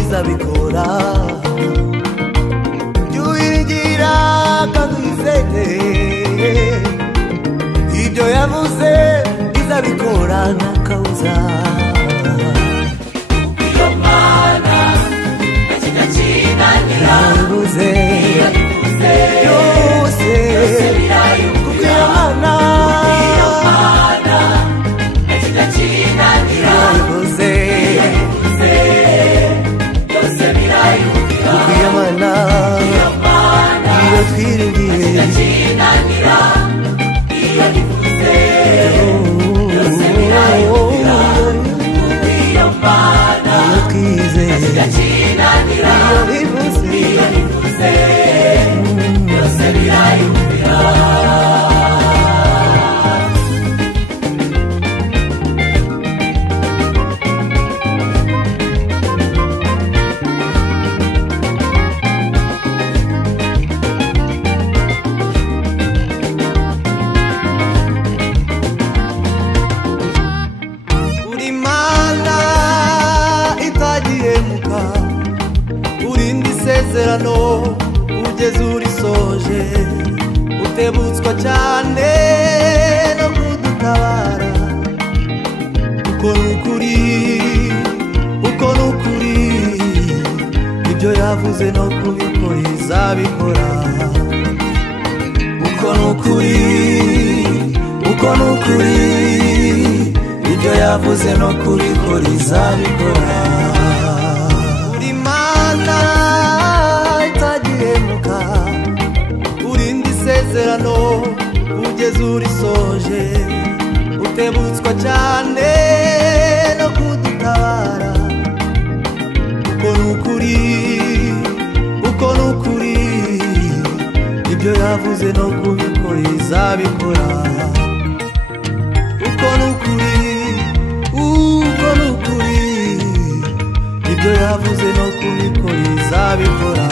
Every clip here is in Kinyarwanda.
izabikora yuyigira kagwizete ibyo yavuze izabikora nakauza iyo mana akidacinanira yavuze yose kuko mana akidacinanira yavuze ugeze urisoje utebutswa cyane no kudutabara uko nukuri ibyo yavuze no kubikora izabikora uko nukuri ibyo yavuze no kubikora izabikora uri mana urindi sezerano ugeze urisoje utebutswa cyane no kudutabara uko nukuri ibyo yavuze no kubikora izabikora uko nukuri ibyo yavuze no kubikora izabikora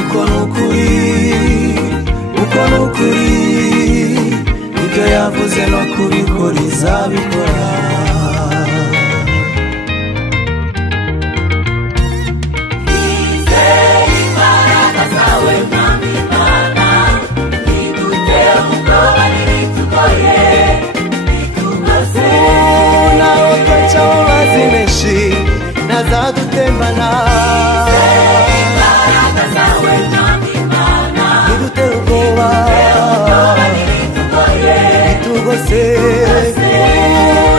uko nukuri ibyo yavuze no kubikora izabikora naho twaca mu mazi menshi ntazadutembana ntidutere ubwoba bitugose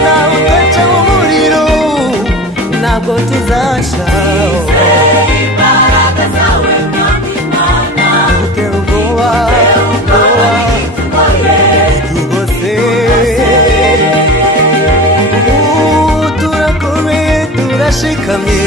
naho twaca mu muriro ntabwo tuzasha ntidutere ubwoba bitugose turakomeye turashikamye